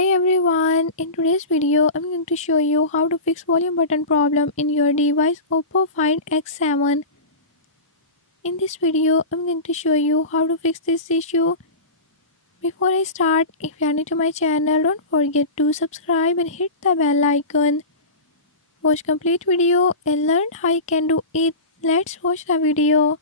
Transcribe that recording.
Hi everyone, in today's video I'm going to show you how to fix volume button problem in your device Oppo Find X7. In this video I'm going to show you how to fix this issue. Before I start, if you are new to my channel, don't forget to subscribe and hit the bell icon. Watch complete video and learn how you can do it. Let's watch the video.